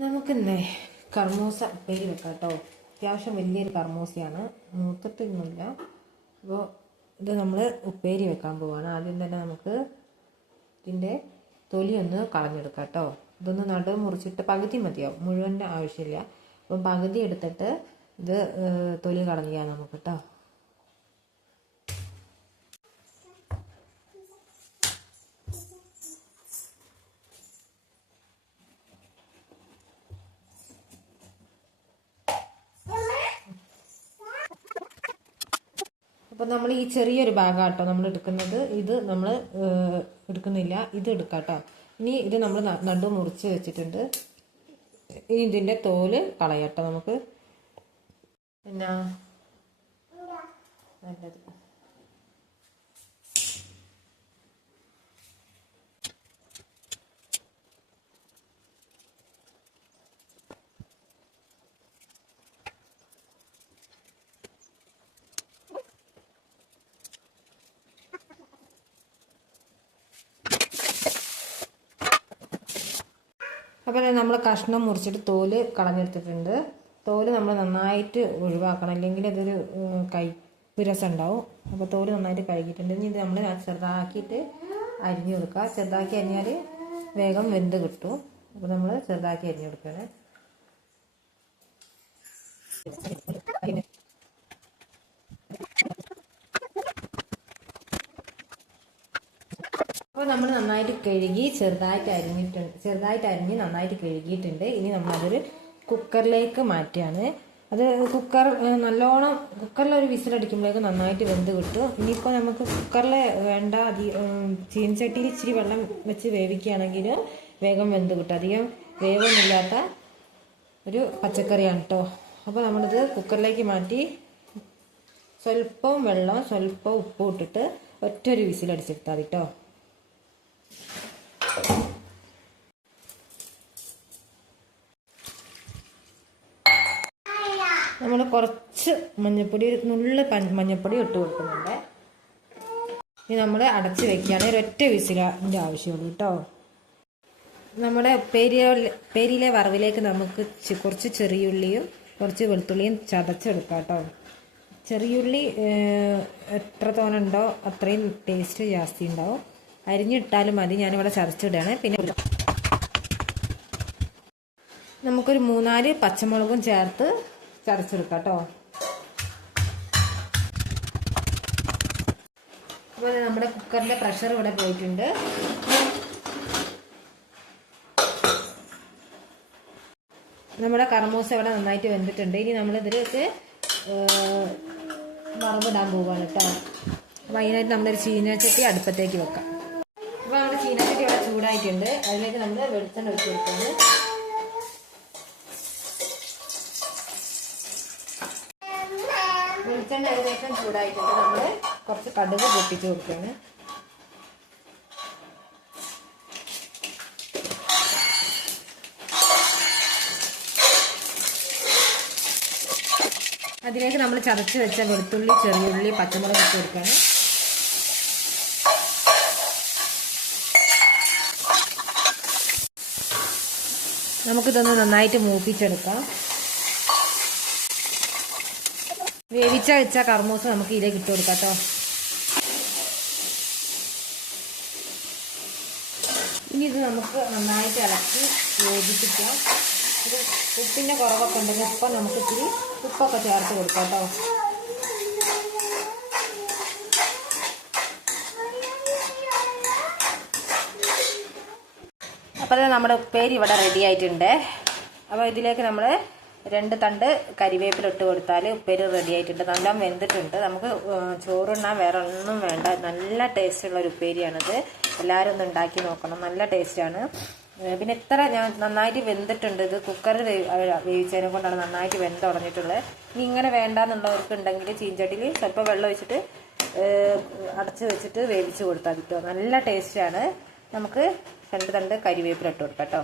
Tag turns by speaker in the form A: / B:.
A: നമുക്കിന്നേ കർമൂസ ഉപ്പേരി വെക്കാം കേട്ടോ. അത്യാവശ്യം വലിയൊരു കർമൂസയാണ് മൂത്തിട്ടൊന്നുമില്ല. അപ്പോൾ ഇത് നമ്മൾ ഉപ്പേരി വെക്കാൻ പോവാണ്. ആദ്യം തന്നെ നമുക്ക് ഇതിന്റെ തൊലി ഒന്ന് കളഞ്ഞെടുക്കാം കേട്ടോ. ഇതൊന്ന് നടു മുറിച്ചിട്ട് പകുതി മതിയാവും. മുഴുവന്റെ ആവശ്യമില്ല. അപ്പം പകുതി എടുത്തിട്ട് ഇത് തൊലി കളഞ്ഞാൽ നമുക്ക് കേട്ടോ. അപ്പം നമ്മൾ ഈ ചെറിയൊരു ബാഗാണ് കേട്ടോ നമ്മൾ എടുക്കുന്നത്. ഇത് നമ്മൾ എടുക്കുന്നില്ല. ഇത് എടുക്കാം കേട്ടോ ഇനി ഇത് നമ്മൾ നടു മുറിച്ച് വെച്ചിട്ടുണ്ട്. ഇതിന്റെ തോൽ കളയട്ടോ നമുക്ക്. പിന്നെ നല്ലത്. അപ്പോൾ നമ്മൾ കഷ്ണം മുറിച്ചിട്ട് തോൽ കളഞ്ഞെടുത്തിട്ടുണ്ട്. തോൽ നമ്മൾ നന്നായിട്ട് ഒഴിവാക്കണം. അല്ലെങ്കിൽ അതൊരു കൈ രസം ഉണ്ടാവും അപ്പോൾ തോൽ നന്നായിട്ട് കഴുകിയിട്ടുണ്ട്. ഇനി ഇത് നമ്മൾ ചെറുതാക്കിയിട്ട് അരിഞ്ഞു കൊടുക്കുക. ചെറുതാക്കി അരിഞ്ഞാൽ വേഗം വെന്ത് കിട്ടും. അപ്പോൾ നമ്മൾ ചെറുതാക്കി അരിഞ്ഞു കൊടുക്കുകയാണ്. അപ്പോൾ നമ്മൾ നന്നായിട്ട് കഴുകി ചെറുതായിട്ട് അരിഞ്ഞിട്ടുണ്ട് ചെറുതായിട്ട് അരിഞ്ഞ് നന്നായിട്ട് കഴുകിയിട്ടുണ്ട്. ഇനി നമ്മളതൊരു കുക്കറിലേക്ക് മാറ്റുകയാണ്. അത് കുക്കർ നല്ലോണം കുക്കറിൽ ഒരു വിസിലടിക്കുമ്പോഴേക്കും നന്നായിട്ട് വെന്ത് കിട്ടും. ഇനിയിപ്പോൾ നമുക്ക് കുക്കറിൽ വേണ്ട അധി ചീനച്ചട്ടിയിൽ ഇച്ചിരി വെള്ളം വെച്ച് വേവിക്കുകയാണെങ്കിൽ വേഗം വെന്ത് കിട്ടും. അധികം വേവൊന്നുമില്ലാത്ത ഒരു പച്ചക്കറിയാണ് കേട്ടോ അപ്പോൾ നമ്മളിത് കുക്കറിലേക്ക് മാറ്റി സ്വല്പം വെള്ളം സ്വല്പം ഉപ്പും ഇട്ടിട്ട് ഒറ്റ ഒരു വിസിലടിച്ചെടുത്താൽ മതി കേട്ടോ നമ്മൾ കുറച്ച് മഞ്ഞപ്പൊടി ഒരു നുള്ള് മഞ്ഞപ്പൊടി ഇട്ട് കൊടുക്കുന്നുണ്ട്. ഇനി നമ്മൾ അടച്ച് വെക്കുകയാണെങ്കിൽ ഒരൊറ്റ വിസിലിന്റെ ആവശ്യമുള്ളൂ കേട്ടോ നമ്മുടെ പെരിയ പെരിയിലെ വറവിലേക്ക് നമുക്ക് കുറച്ച് ചെറിയുള്ളിയും കുറച്ച് വെളുത്തുള്ളിയും ചതച്ചെടുക്കാം കേട്ടോ ചെറിയുള്ളി എത്ര തോനുണ്ടോ അത്രയും ടേസ്റ്റ് ജാസ്തി ഉണ്ടാവും. അരിഞ്ഞിട്ടാലും മതി. ഞാനിവിടെ ചതച്ചിടുകയാണ്. പിന്നെ നമുക്കൊരു മൂന്നാൽ പച്ചമുളകും ചേർത്ത് ചതച്ചെടുക്കാം കേട്ടോ. അതുപോലെ നമ്മുടെ കുക്കറിന്റെ പ്രഷർ ഇവിടെ പോയിട്ടുണ്ട്. നമ്മുടെ കർമൂസ ഇവിടെ നന്നായിട്ട് വെന്തിട്ടുണ്ട്. ഇനി നമ്മളിതിലേക്ക് വറവിടാൻ പോവാണ് കേട്ടോ. അപ്പോൾ അതിനായിട്ട് നമ്മളൊരു ചീനച്ചട്ടി അടുപ്പത്തേക്ക് വെക്കാം അപ്പോൾ നമ്മുടെ ചീനച്ചട്ടി ഇവിടെ ചൂടായിട്ടുണ്ട് അതിലേക്ക് നമ്മൾ വെളിച്ചെണ്ണ വെച്ച് കൊടുക്കുന്നത് വെളിച്ചെണ്ണ ഏകദേശം ചൂടായിട്ടുണ്ട്. നമ്മൾ കുറച്ച് കടുക് പൊട്ടിച്ച് കൊടുക്കുകയാണ്. അതിലേക്ക് നമ്മൾ ചതച്ച് വെച്ച വെളുത്തുള്ളി ചെറിയുള്ളി പച്ചമുളക് ഇട്ട് കൊടുക്കുകയാണ്. നമുക്കിതൊന്ന് നന്നായിട്ട് മൂപ്പിച്ചെടുക്കാം. വേവിച്ച വെച്ച കർമോസ് നമുക്ക് ഇതിലേക്ക് ഇട്ട് കൊടുക്കാം കേട്ടോ. ഇനി ഇത് നമുക്ക് നന്നായിട്ട് ഇളക്കി യോജിപ്പിക്കാം. ഒരു ഉപ്പിന്റെ കുറവൊക്കെ ഉണ്ടെങ്കിൽ ഉപ്പ നമുക്ക് ഇത്തിരി ഉപ്പൊക്കെ ചേർത്ത് കൊടുക്കാം കേട്ടോ. അപ്പോൾ നമ്മുടെ ഉപ്പേരി ഇവിടെ റെഡി ആയിട്ടുണ്ട്. അപ്പോൾ ഇതിലേക്ക് നമ്മൾ രണ്ട് തണ്ട് കരിവേപ്പില ഇട്ട് കൊടുത്താൽ ഉപ്പേരി റെഡി ആയിട്ടുണ്ട്. നല്ല വെന്തിട്ടുണ്ട്. നമുക്ക് ചോറുണ്ണാൻ വേറെ ഒന്നും വേണ്ട. നല്ല ടേസ്റ്റുള്ള ഒരു ഉപ്പേരിയാണിത്. എല്ലാവരും ഒന്ന് ഉണ്ടാക്കി നോക്കണം. നല്ല ടേസ്റ്റാണ് പിന്നെ എത്ര ഞാൻ നന്നായിട്ട് വെന്തിട്ടുണ്ട്. ഇത് കുക്കറിൽ വേവിച്ചതിനെ കൊണ്ടാണ് നന്നായിട്ട് വെന്ത് തുടങ്ങിയിട്ടുള്ളത്. ഇനി ഇങ്ങനെ വേണ്ടാന്നുള്ളവർക്ക് ഉണ്ടെങ്കിൽ ചീഞ്ചട്ടിയിൽ സ്വല്പം വെള്ളം ഒഴിച്ചിട്ട് അടച്ച് വെച്ചിട്ട് വേവിച്ച് കൊടുത്താൽ കിട്ടുമോ നല്ല ടേസ്റ്റാണ് നമുക്ക് രണ്ട് തണ്ട് കരിവേപ്പില ഇട്ട് കൊടുക്കാം കേട്ടോ.